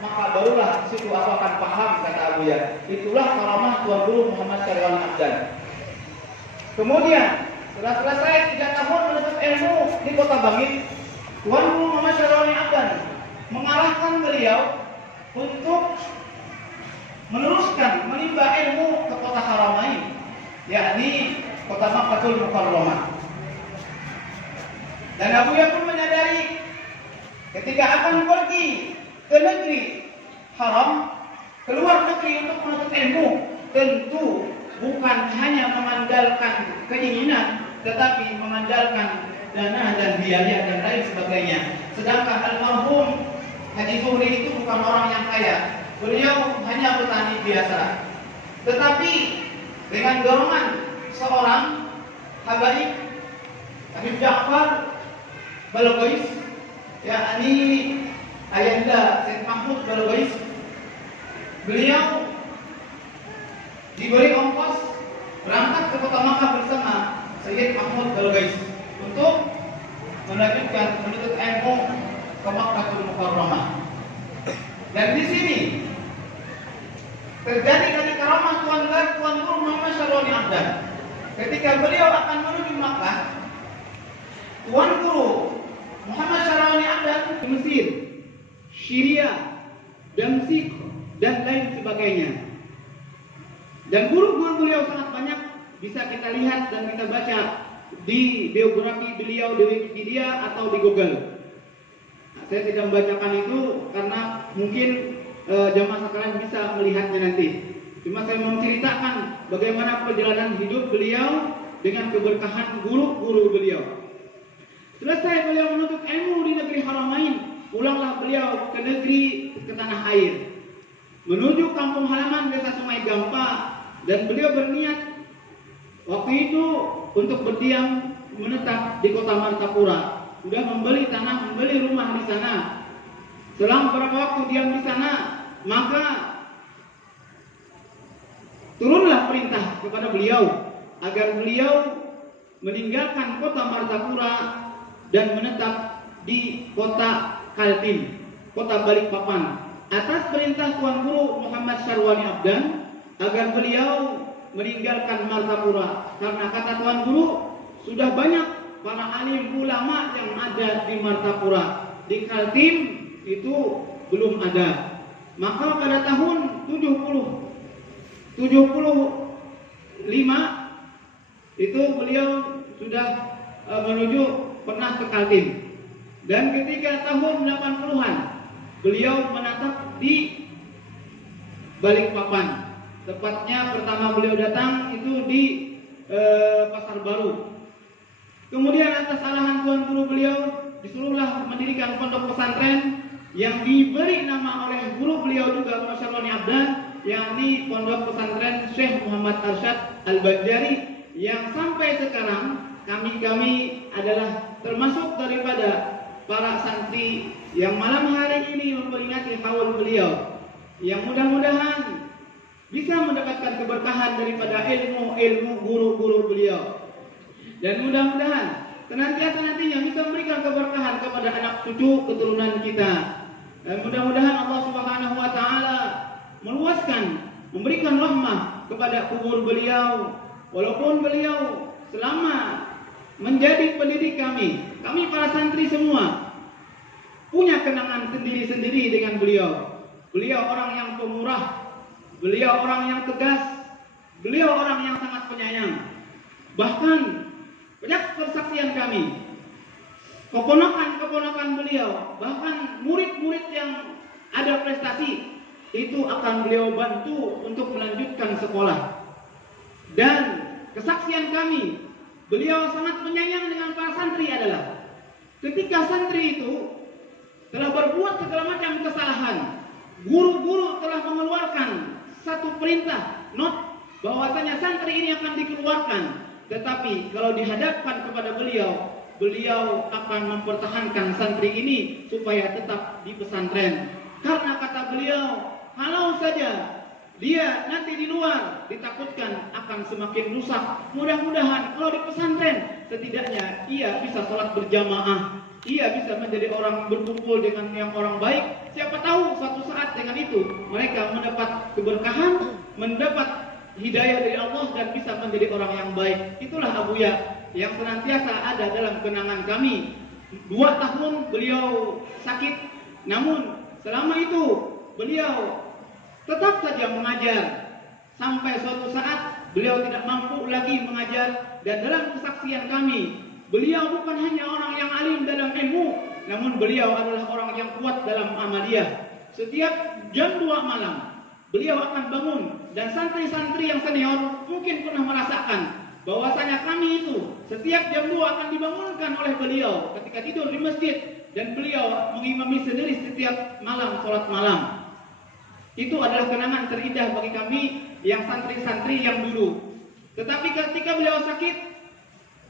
maka barulah situ aku akan paham, kata Abuya. Itulah karamah Tuan Guru Muhammad Syarwani Abdan. Kemudian setelah selesai 3 tahun menuntut ilmu di Kota Bangil, Tuan Guru Muhammad Syarwani Abdan mengarahkan beliau untuk meneruskan menimba ilmu ke Kota Haramain, yakni Kota Makkahul Mukarramah. Dan Abuya pun menyadari ketika akan pergi ke negeri haram, keluar negeri untuk menuntut ilmu, tentu bukan hanya mengandalkan keinginan, tetapi mengandalkan dana dan biaya dan lain sebagainya. Sedangkan almarhum Haji Zuhri itu bukan orang yang kaya, beliau hanya petani biasa. Tetapi dengan dorongan seorang habaib Habib Ja'far Balgois, yakni Ayanda Syed Mahmud Balgois, beliau diberi ongkos berangkat ke Kota Makkah bersama Syed Mahmud Balgois untuk melanjutkan menuntut ilmu ke Makkahul Mukarramah. Dan di sini terjadi dari karamah Tuan Guru Muhammad Syarwani Abdan. Ketika beliau akan menuju Makkah, Tuan Guru Muhammad Syarwani Abdan di Mesir, Syria, Damsyik, dan lain sebagainya. Dan guru-guru beliau sangat banyak, bisa kita lihat dan kita baca di biografi beliau di Wikipedia atau di Google. Nah, saya tidak membacakan itu karena mungkin jamaah sekalian bisa melihatnya nanti. Cuma saya menceritakan bagaimana perjalanan hidup beliau dengan keberkahan guru-guru beliau. Selesai beliau menuntut ilmu di negeri Haramain, pulanglah beliau ke tanah air, menuju kampung halaman desa Sungai Gampa, dan beliau berniat waktu itu untuk berdiam menetap di Kota Martapura. Sudah membeli tanah, membeli rumah di sana. Selang beberapa waktu diam di sana, maka turunlah perintah kepada beliau agar beliau meninggalkan Kota Martapura dan menetap di Kota Kaltim, Kota Balikpapan, atas perintah Tuan Guru Muhammad Syarwani Abdan agar beliau meninggalkan Martapura, karena kata Tuan Guru sudah banyak para alim ulama yang ada di Martapura. Di Kaltim itu belum ada. Maka pada tahun 75 itu beliau sudah menuju pernah ke Kaltim. Dan ketika tahun 80-an beliau menetap di Balikpapan. Tepatnya pertama beliau datang itu di Pasar Baru. Kemudian atas arahan Tuan Guru beliau disuruhlah mendirikan pondok pesantren yang diberi nama oleh guru beliau juga Muhammad Syarwani Abdan, yakni Pondok Pesantren Syekh Muhammad Arsyad Al-Banjari, yang sampai sekarang kami adalah termasuk daripada para santri yang malam hari ini memperingati haul beliau, yang mudah-mudahan bisa mendapatkan keberkahan daripada ilmu guru-guru beliau, dan mudah-mudahan senantiasa nantinya bisa memberikan keberkahan kepada anak cucu keturunan kita. Dan mudah-mudahan Allah Subhanahu wa taala meluaskan, memberikan rahmah kepada kubur beliau, walaupun beliau selama menjadi pendidik kami para santri semua punya kenangan sendiri-sendiri dengan beliau. Beliau orang yang pemurah, beliau orang yang tegas, beliau orang yang sangat penyayang. Bahkan banyak persaksian kami, keponakan beliau, bahkan murid-murid yang ada prestasi, itu akan beliau bantu untuk melanjutkan sekolah. Dan kesaksian kami, beliau sangat penyayang dengan para santri adalah ketika santri itu telah berbuat segala macam kesalahan, guru-guru telah mengeluarkan satu perintah bahwasanya santri ini akan dikeluarkan. Tetapi kalau dihadapkan kepada beliau, beliau akan mempertahankan santri ini supaya tetap di pesantren. Karena kata beliau, kalau saja dia nanti di luar ditakutkan akan semakin rusak, mudah-mudahan kalau di pesantren setidaknya ia bisa sholat berjamaah, ia bisa menjadi orang berkumpul dengan yang orang baik. Siapa tahu suatu saat dengan itu mereka mendapat keberkahan, mendapat hidayah dari Allah dan bisa menjadi orang yang baik. Itulah Abuya yang senantiasa ada dalam kenangan kami. 2 tahun beliau sakit, namun selama itu beliau tetap saja mengajar. Sampai suatu saat beliau tidak mampu lagi mengajar, dan dalam kesaksian kami, beliau bukan hanya orang yang alim dalam ilmu, namun beliau adalah orang yang kuat dalam amaliyah. Setiap jam 2 malam beliau akan bangun, dan santri-santri yang senior mungkin pernah merasakan bahwasanya kami itu setiap jam 2 akan dibangunkan oleh beliau ketika tidur di masjid, dan beliau mengimami sendiri setiap malam sholat malam. Itu adalah kenangan terindah bagi kami yang santri-santri yang dulu. Tetapi ketika beliau sakit,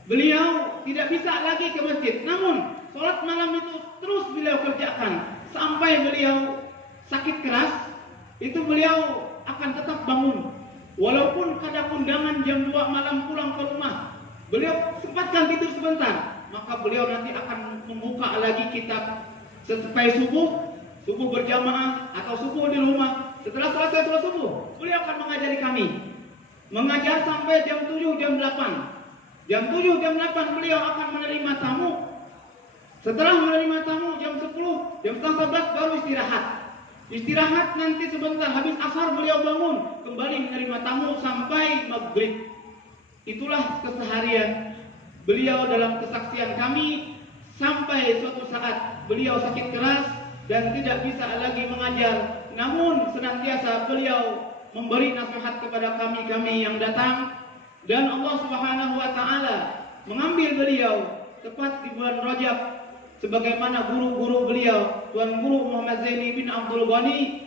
beliau tidak bisa lagi ke masjid. Namun sholat malam itu terus beliau kerjakan sampai beliau sakit keras. Itu beliau akan tetap bangun. Walaupun ada undangan jam 2 malam pulang ke rumah, beliau sempatkan tidur sebentar, maka beliau nanti akan membuka lagi kitab sampai subuh berjamaah atau subuh di rumah. Setelah selesai sholat subuh, beliau akan mengajari kami. Mengajar sampai jam 7, jam 8. Jam 7, jam 8 beliau akan menerima tamu. Setelah menerima tamu jam 10, jam setengah 11 baru istirahat. Istirahat nanti sebentar, habis asar beliau bangun, kembali menerima tamu sampai maghrib. Itulah keseharian beliau dalam kesaksian kami, sampai suatu saat beliau sakit keras dan tidak bisa lagi mengajar. Namun senantiasa beliau memberi nasihat kepada kami yang datang, dan Allah Subhanahu wa taala mengambil beliau tepat di bulan Rajab, sebagaimana guru-guru beliau, Tuan Guru Muhammad Zaini bin Abdul Ghani,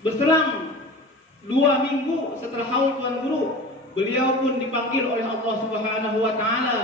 berselang 2 minggu setelah haul Tuan Guru, beliau pun dipanggil oleh Allah Subhanahu wa taala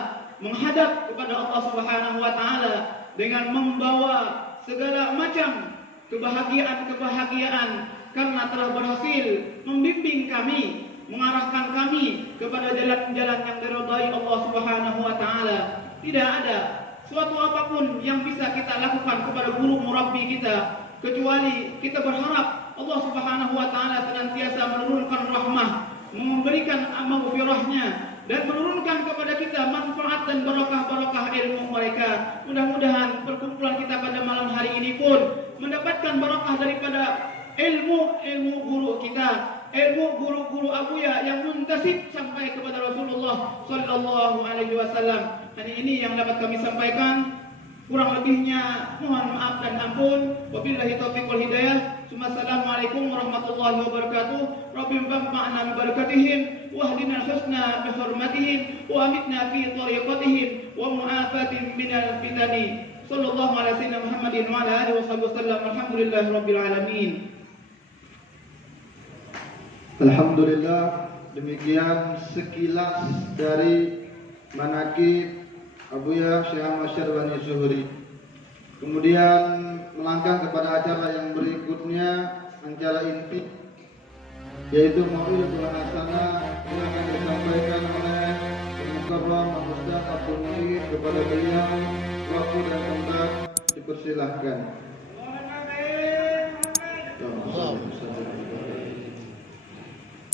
menghadap kepada Allah Subhanahu wa taala dengan membawa segala macam kebahagiaan karena telah berhasil membimbing kami, mengarahkan kami kepada jalan-jalan yang diridhai Allah Subhanahu wa taala. Tidak ada suatu apapun yang bisa kita lakukan kepada guru murabbi kita, kecuali kita berharap Allah Subhanahu wa taala senantiasa menurunkan rahmah, memberikan maghfirahnya, dan menurunkan kepada kita manfaat dan barakah-barakah ilmu mereka. Mudah-mudahan perkumpulan kita pada malam hari ini pun mendapatkan barakah daripada ilmu guru kita, ilmu guru-guru Abuya yang muntasib sampai kepada Rasulullah sallallahu alaihi wasallam. Hanya ini yang dapat kami sampaikan. Kurang lebihnya mohon maaf dan ampun. Wabillahi taufiq wal hidayah. Assalamualaikum warahmatullahi wabarakatuh. Rabbi anfa'na bi barakatihim wahdina husna bi hurmatihim wa amitna fi tariqatihim wa mu'afatin minal fitani. Sallallahu alaihi wasallam Muhammadin wa ala alihi wasallam. Alhamdulillahi rabbil alamin. Alhamdulillah, demikian sekilas dari manaqib Abuya Syekh Ahmad Syarbani Zuhri. Kemudian melangkah kepada acara yang berikutnya, acara inti, yaitu Mau'izatul Hasanah yang akan disampaikan oleh Mukarram Ustaz Abdul Muhyiddin. Kepada beliau waktu dan tempat dipersilahkan.